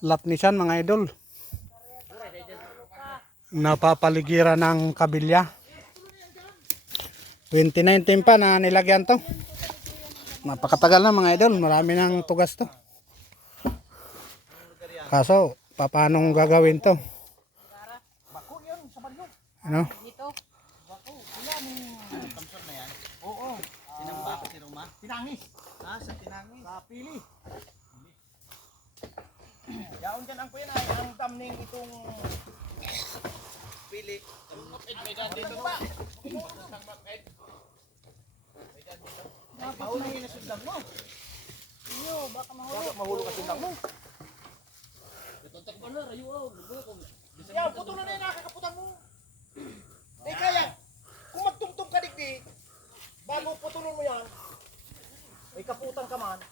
Lapnisan mga idol. Napapaligiran ng kabilya. 2019 pa na nilagyan to. Napakatagal na mga idol. Marami ng tugas to. Kaso, paano gagawin to? Ano? Roma. Tinangis. Ah, sa tinangis. Sa pili. Yaon dyan ang kuya na ang tamning itong pili. May dad dito ba? Mahuli na sundan mo. Iyo, baka mahuli. Baka mahuli ka sundan mo. Yan, puto na na yung nakakaputan mo. Eh kaya, kung magtungtong ka digdi, bago putulon mo yan, may kaputan ka man,